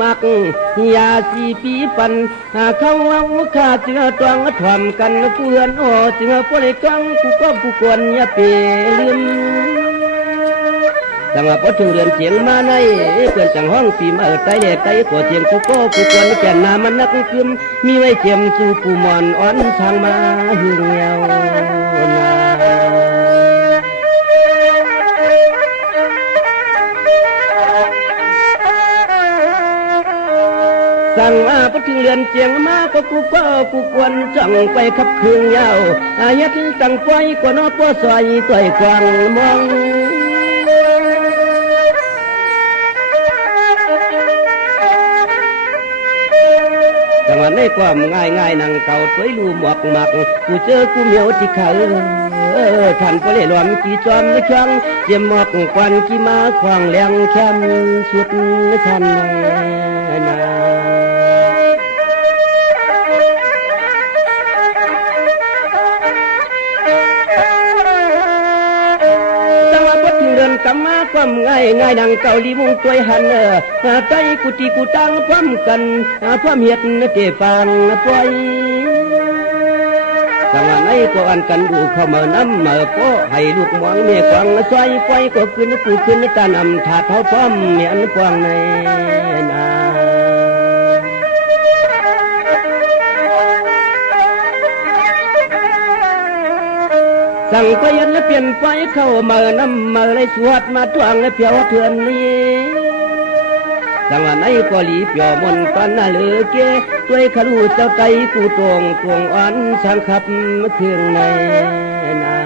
มักยาสีปีปันเขาเอาข้าจึงตวงทวมกันเพื่อนอ้อจึงพอได้กังผู้ก็ผู้ควรอย่าเปลืมจังหวะพอถึงเดือนเสียงมาในเพื่อนจังห้องปีมาไตเด็ดไตกว่าเสียงผู้ก็ผู้ควรแก่นามันนักคืมมีไว้เจียมสู่ผู้มอนอ่อนทางมาหึงเงาสั่งมาพอถึงเรือนเจียงมาก็กูก็กูควรจังไปขับเครื่องยาวเฮ็ดตั้งไฟกว่านอป้อซอยต่อยกวางมองจังหวะในความง่ายๆนั่งเก่าสวยลูหมวกหมักกูเจอกูเหมียวที่เขาท่านก็เลยรวมกี่จอมในช่องเจียมหมอกควันกี่มาควางแรงแคมสุดชันนากำมาความง่ายดังเกาหลีมุงตัวหันใจกุฏิกุตังพร้อมกันพร้อมเฮ็ดเตฟังปล่อยจังหวะไหนก็อันกันดูเข้ามาน้ำมาโป้ให้ลูกมองเมียกวางซอยปล่อยก็ขึ้นกูขึ้นตานำถาดเท้าพร้อมเมียนกวางในนาสั่งไปยันและเปลี่ยนไฟเข้ามาน้ำมาเลยสวดมาทวงและเพียวเถื่อนนี้จังหวะไหนก็หลีเปียวมนตอนน่าเลือเกด้วยขลุ่เจ้าไตกูตวงกวงอ่อนช่างขับเครื่องในนา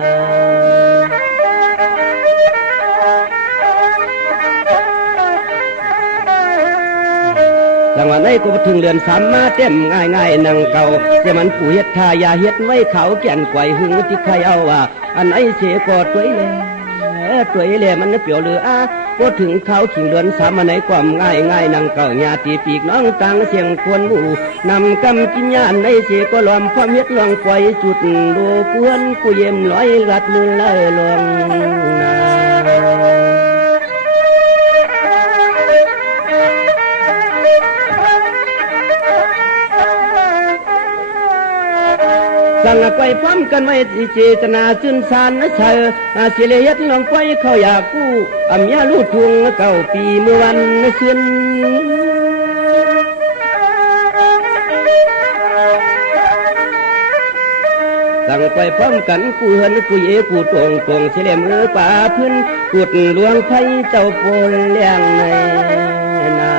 จังหวะไหนก็ถึงเรือนสามมาเต็มง่ายนั่งเก่าจะมันผู้เฮ็ดทายาเฮ็ดไว้เขาแก่นไกวหึงที่ใครเอาว่าอันไหนเสียก็ตัวเล่มันเปรียวเหลือก็ถึงเขาขิงเรือนสามอันไหนความง่ายนั่งเก่าญาติปีกน้องต่างเสียงควรหมู่นำกำกินญาณในเสียก็ล้อมความเฮ็ดลองไกวจุดโลกวนกูเยี่ยมร้อยรัดมือไล่ลวงนาสั่งไปพร้อมกันไว้เจตนาจื่นสานนะเชอสิเลยัดลองไปเขาอยากกู้อำยาลูกทุงเก่าปีเมื่อวันเชื่อนสั่งไปพร้อมกันกูเหินกูเยกูตวงเฉลี่ยมือป่าพื้นกุดหลวงไทยเจ้าโปนเลี้ยงในนา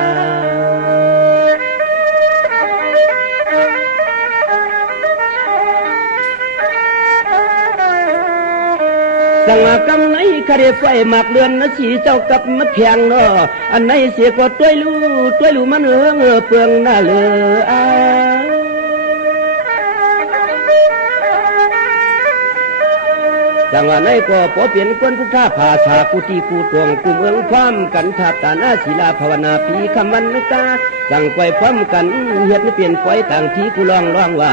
สั่งกำไหนคาเรไฟหมากเรือนนะสีเจ้ากับมะเพียงเนาะอันไหนเสียก็ต้วยลู่มันเปลืองหน้าเลยจังหวะไหนก็พอเปลี่ยนคนผู้ท่าภาษากุฏิกูตวงกูเมืองพร้อมกันทับตาหน้าศิลาภาวนาปีคำวันกาสั่งไปพร้อมกันเฮ็ดเปลี่ยนไฟต่างที่กูลองว่า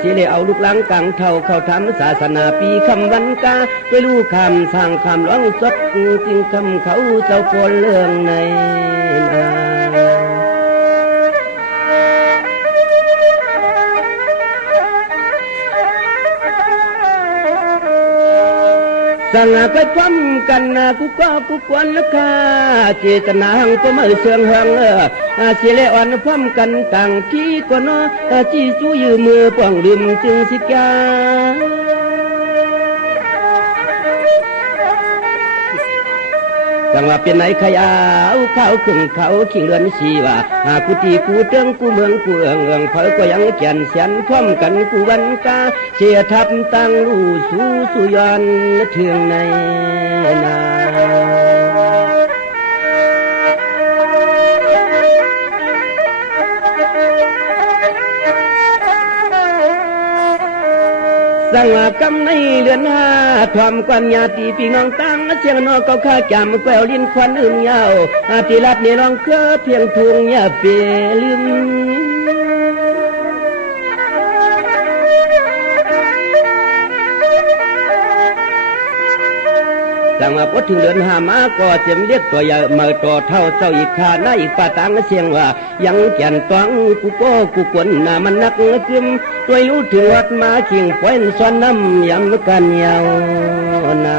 สิเลเอาลูกหลังกังเท่าเข้าทำศาสนาปีคำวันกาไปลูกคำสร้างคำร้องสดจริงคำเขาเจ้าโกนเรื่องในสั่งไปพร้อมกันกูก็กูกวนแล้วค่ะเจตนาหังก็ไม่เสื่องหังเสียเลอ่อนพร้อมกันต่างที่ก็นอจี้จู้ยืมมือป้องลืมจึงสิกาจังว่าเป็นไหนขยาวข้าวขึ้นเขาขิงเรือนชีว่ากูตีกูเตืองกูเมืองกูเอืองเผยก็ยังแก่นเสียนพร้อมกันกูวันกาเสียทับตั้งลู่สู่ย้อนเทืองในนา สังวากำในเรือนหาความกวนญาติพี่น้องตั้งเสียงนอกเขาข้าจำแกวลิ้นควันอื่นยาวที่รัดในรองเครือเพียงทุงยาเปลืมสัง งว่าพอถึงเดือนห้ามาก็เสียมเรียกตัวใหญ่มาต่อเท่าเจ้าอีกขาหน้าอีกป่าตังเสียงว่ายังแก่นตองกูก็กูกวนน่ะมันนักกึมตัวรู้ถึงวัดมาเคียงป้อนซ้อนน้ำยำกันยาวนา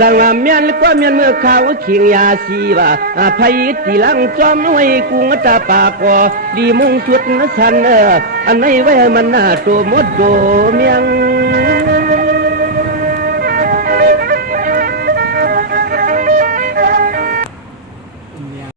สั่งว่าเมียนก็เมียนเมื่อข้าวเคียงยาสีว่าไผตีหลังจอมน้อยกุงตาปากอดีมุ่งสุดสันอันไหนไว้มันหน้าโตมดโตเมียง